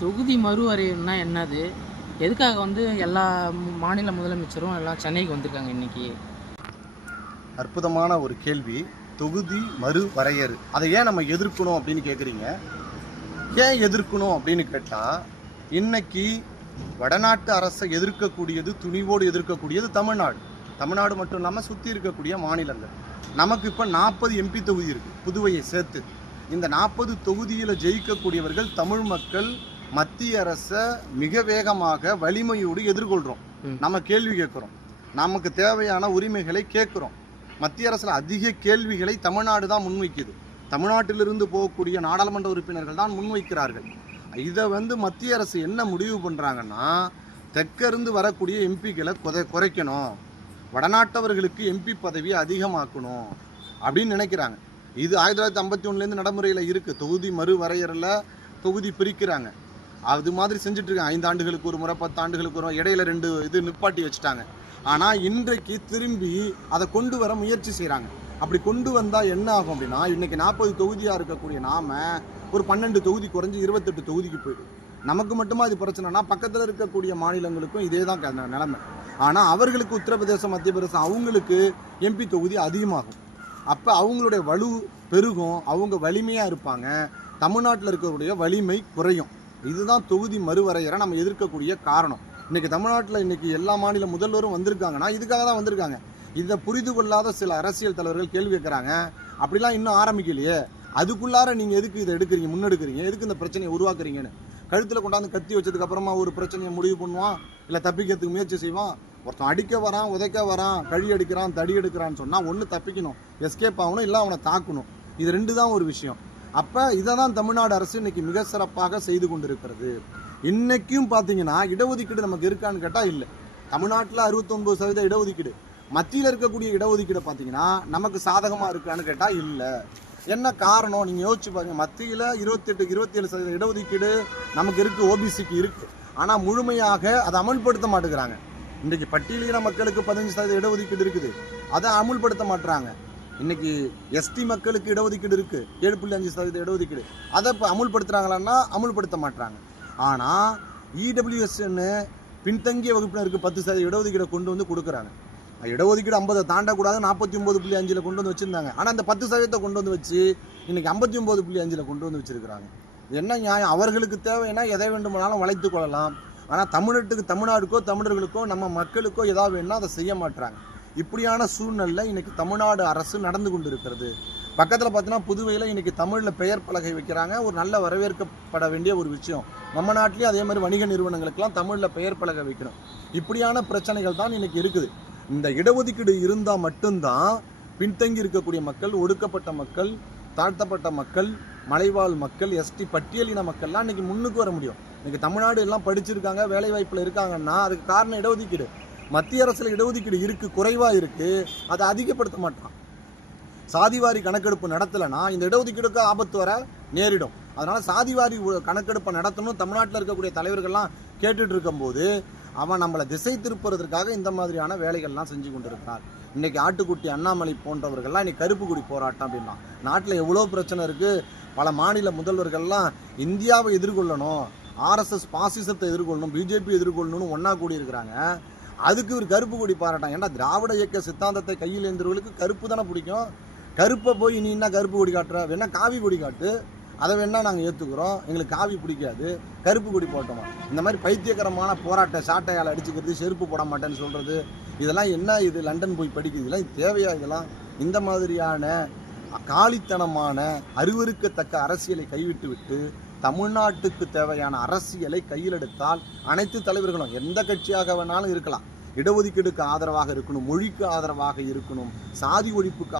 தொகுதி மறுவரையம்னா என்னது? எதுக்காக வந்து எல்லா மாநில முதலமைச்சரும் எல்லாம் சென்னைக்கு வந்திருக்காங்க இன்னைக்கு? அற்புதமான ஒரு கேள்வி. தொகுதி மறு வரையறு. அதை ஏன் நம்ம எதிர்க்கணும் அப்படின்னு கேட்குறீங்க ஏன் எதிர்க்கணும் அப்படின்னு கேட்டால் இன்னைக்கு வடநாட்டு அரசை எதிர்க்கக்கூடியது துணிவோடு எதிர்க்கக்கூடியது தமிழ்நாடு. தமிழ்நாடு மட்டும் இல்லாமல் சுற்றி இருக்கக்கூடிய மாநிலங்கள். நமக்கு இப்போ நாற்பது எம்பி தொகுதி இருக்குது புதுவையை சேர்த்து. இந்த நாற்பது தொகுதியில் ஜெயிக்கக்கூடியவர்கள் தமிழ் மக்கள் மத்திய அரசை மிக வேகமாக வலிமையோடு எதிர்கொள்கிறோம். நம்ம கேள்வி கேட்குறோம். நமக்கு தேவையான உரிமைகளை கேட்குறோம். மத்திய அரசில் அதிக கேள்விகளை தமிழ்நாடு தான் முன்வைக்குது. தமிழ்நாட்டிலிருந்து போகக்கூடிய நாடாளுமன்ற உறுப்பினர்கள் தான் முன்வைக்கிறார்கள். இதை வந்து மத்திய அரசு என்ன முடிவு பண்ணுறாங்கன்னா தெற்கிருந்து வரக்கூடிய எம்பிக்களை குறை குறைக்கணும். வடநாட்டவர்களுக்கு எம்பி பதவியை அதிகமாக்கணும் அப்படின்னு நினைக்கிறாங்க. இது ஆயிரத்தி தொள்ளாயிரத்தி ஐம்பத்தி ஒன்றுலேருந்து நடைமுறையில் இருக்குது தொகுதி மறு வரையறையில் தொகுதி பிரிக்கிறாங்க. அது மாதிரி செஞ்சுட்ருக்காங்க ஐந்து ஆண்டுகளுக்கு ஒரு முறை பத்து ஆண்டுகளுக்கு ஒரு இடையில ரெண்டு இது நிப்பாட்டி வச்சுட்டாங்க. ஆனால் இன்றைக்கு திரும்பி அதை கொண்டு வர முயற்சி செய்கிறாங்க அப்படி கொண்டு வந்தால் என்ன ஆகும் அப்படின்னா இன்னைக்கு நாற்பது தொகுதியாக இருக்கக்கூடிய நாம ஒரு பன்னெண்டு தொகுதி குறைஞ்சி இருபத்தெட்டு தொகுதிக்கு போயிடும் நமக்கு மட்டுமா இது பிரச்சனைனா பக்கத்தில் இருக்கக்கூடிய மாநிலங்களுக்கும் இதே தான் க- நிலைமை. ஆனால் அவர்களுக்கு உத்தரப்பிரதேசம் மத்திய பிரதேசம் அவங்களுக்கு எம்பி தொகுதி அதிகமாகும். அப்போ அவங்களுடைய வலு பெருகும் அவங்க வலிமையாக இருப்பாங்க. தமிழ்நாட்டில் இருக்கக்கூடிய வலிமை குறையும். இதுதான் தொகுதி மறுவரையறை நம்ம எதிர்க்கக்கூடிய காரணம். இன்னைக்கு தமிழ்நாட்டில் இன்னைக்கு எல்லா மாநில முதல்வரும் வந்திருக்காங்கன்னா இதுக்காக தான் வந்திருக்காங்க. இதை புரிந்து கொள்ளாத சில அரசியல் தலைவர்கள் கேள்வி கேட்குறாங்க. அப்படிலாம் இன்னும் ஆரம்பிக்கலையே. அதுக்குள்ளார நீங்கள் எதுக்கு இதை எடுக்கிறீங்க முன்னெடுக்கிறீங்க? எதுக்கு இந்த பிரச்சனையை உருவாக்குறீங்கன்னு? கழுத்தில் கொண்டாந்து கத்தி வச்சதுக்கு அப்புறமா ஒரு பிரச்சனையை முடிவு பண்ணுவான்? இல்லை தப்பிக்கிறதுக்கு முயற்சி செய்வான்? ஒருத்தன் அடிக்க வரான் உதைக்க வரான் கழி அடிக்கிறான் தடி எடுக்கிறான்னு சொன்னால் ஒன்று தப்பிக்கணும் எஸ்கேப் ஆகணும் இல்லை அவனை தாக்கணும். இது ரெண்டு தான் ஒரு விஷயம். அப்போ இதை தான் தமிழ்நாடு அரசு இன்னைக்கு மிக சிறப்பாக செய்து கொண்டிருக்கிறது. இன்னைக்கும் பார்த்தீங்கன்னா இடஒதுக்கீடு நமக்கு இருக்கான்னு கேட்டால் இல்லை. தமிழ்நாட்டில் அறுபத்தொன்பது சதவீத இடஒதுக்கீடு. மத்தியில் இருக்கக்கூடிய இடஒதுக்கீடு பார்த்தீங்கன்னா நமக்கு சாதகமாக இருக்கான்னு கேட்டால் இல்லை. என்ன காரணம்? நீங்கள் யோசிச்சு பாருங்க. மத்தியில் இருபத்தெட்டு இருபத்தேழு சதவீத இடஒதுக்கீடு நமக்கு இருக்குது ஓபிசிக்கு இருக்குது ஆனால் முழுமையாக அதை அமல்படுத்த மாட்டேங்கிறாங்க. இன்றைக்கி பட்டியலின மக்களுக்கு பதினஞ்சு சதவீத இடஒதுக்கீடு இருக்குது. அதை அமுல்படுத்த மாட்டுறாங்க. இன்னைக்கு எஸ்டி மக்களுக்கு இடஒதுக்கீடு இருக்குது ஏழு புள்ளி அஞ்சு சதவீத இடஒதுக்கீடு. அதை இப்போ அமுல்படுத்துகிறாங்களான்னா அமுல்படுத்த மாட்டுறாங்க ஆனால் இடபிள்யூஎஸ்ன்னு பின்தங்கிய வகுப்பினருக்கு பத்து சதவீத இடஒதுக்கீடை கொண்டு வந்து கொடுக்குறாங்க. இடஒதுக்கீடு ஐம்பதை தாண்டக்கூடாது நாற்பத்தி ஒம்பது புள்ளி அஞ்சில் கொண்டு வந்து வச்சுருந்தாங்க. ஆனால் அந்த பத்து சதவீதத்தை கொண்டு வந்து வச்சு இன்றைக்கி ஐம்பத்தி ஒம்பது புள்ளி அஞ்சில் கொண்டு வந்து வச்சுருக்கிறாங்க. என்ன நியாயம்? அவர்களுக்கு தேவைன்னா எதை வேண்டுமானாலும் வளைத்து கொள்ளலாம். ஆனால் தமிழ்நாட்டுக்கு தமிழ்நாடுக்கோ தமிழர்களுக்கோ நம்ம மக்களுக்கோ எதாவது வேணும்னா அதை செய்ய மாட்டுறாங்க இப்படியான சூழ்நிலை இன்னைக்கு தமிழ்நாடு அரசு நடந்து கொண்டு இருக்கிறது பக்கத்தில் பார்த்தீங்கன்னா புதுவையில் இன்னைக்கு தமிழில் பெயர் பலகை வைக்கிறாங்க. ஒரு நல்ல வரவேற்கப்பட வேண்டிய ஒரு விஷயம். நம்ம நாட்டிலேயும் அதே மாதிரி வணிக நிறுவனங்களுக்கெல்லாம் தமிழில் பெயர் பலகை வைக்கணும். இப்படியான பிரச்சனைகள் தான் இன்னைக்கு இருக்குது. இந்த இடஒதுக்கீடு இருந்தால் மட்டும்தான் பின்தங்கி இருக்கக்கூடிய மக்கள் ஒடுக்கப்பட்ட மக்கள் தாழ்த்தப்பட்ட மக்கள் மலைவாழ் மக்கள் எஸ்டி பட்டியலின மக்கள்லாம் இன்றைக்கி முன்னுக்கு வர முடியும். இன்றைக்கி தமிழ்நாடு எல்லாம் படிச்சிருக்காங்க வேலைவாய்ப்பில் இருக்காங்கன்னா அதுக்கு காரணம் இடஒதுக்கீடு. மத்திய அரசில் இடஒதுக்கீடு இருக்குது குறைவாக இருக்குது அதை அதிகப்படுத்த மாட்டான். சாதிவாரி கணக்கெடுப்பு நடத்தலைன்னா இந்த இடஒதுக்கீடுக்கு ஆபத்து வர நேரிடும். அதனால் சாதிவாரி கணக்கெடுப்பை நடத்தணும் தமிழ்நாட்டில் இருக்கக்கூடிய தலைவர்கள்லாம் கேட்டுட்டு இருக்கும்போது அவன் நம்மளை திசை திருப்புறதற்காக இந்த மாதிரியான வேலைகள்லாம் செஞ்சு கொண்டிருக்கிறார். இன்னைக்கு ஆட்டுக்குட்டி அண்ணாமலை போன்றவர்கள்லாம் இன்றைக்கி கருப்புக்குடி போராட்டம் அப்படின்னா நாட்டில் எவ்வளோ பிரச்சனை இருக்குது பல மாநில முதல்வர்கள்லாம் இந்தியாவை எதிர்கொள்ளணும் ஆர்எஸ்எஸ் பாசிசத்தை எதிர்கொள்ளணும் பிஜேபி எதிர்கொள்ளணும்னு ஒன்றா கூடியிருக்கிறாங்க. அதுக்கு ஒரு கருப்பு கொடி பாராட்டம் ஏன்னா திராவிட இயக்க சித்தாந்தத்தை கையில் எழுந்தவர்களுக்கு கருப்பு தானே பிடிக்கும்? கருப்பை போய் நீ என்ன கருப்பு கொடி காட்டுற? வேணா காவி கொடி காட்டு. அதை வேணா நாங்கள் ஏற்றுக்குறோம் எங்களுக்கு காவி பிடிக்காது. கருப்பு கொடி போட்டோமா? இந்த மாதிரி பைத்தியகரமான போராட்ட சாட்டையால் அடிச்சுக்கிறது செருப்பு போட மாட்டேன்னு சொல்கிறது இதெல்லாம் என்ன இது? லண்டன் போய் படிக்குது. இதெல்லாம் தேவையா இதெல்லாம்? இந்த மாதிரியான காலித்தனமான அருவருக்கத்தக்க அரசியலை கைவிட்டு விட்டு தமிழ்நாட்டுக்கு தேவையான அரசியலை கையில் எடுத்தால் அனைத்து தலைவர்களும் எந்த கட்சியாக வேணாலும் இருக்கலாம். இடஒதுக்கீடுக்கு ஆதரவாக இருக்கணும் மொழிக்கு ஆதரவாக இருக்கணும் சாதி ஒழிப்புக்கு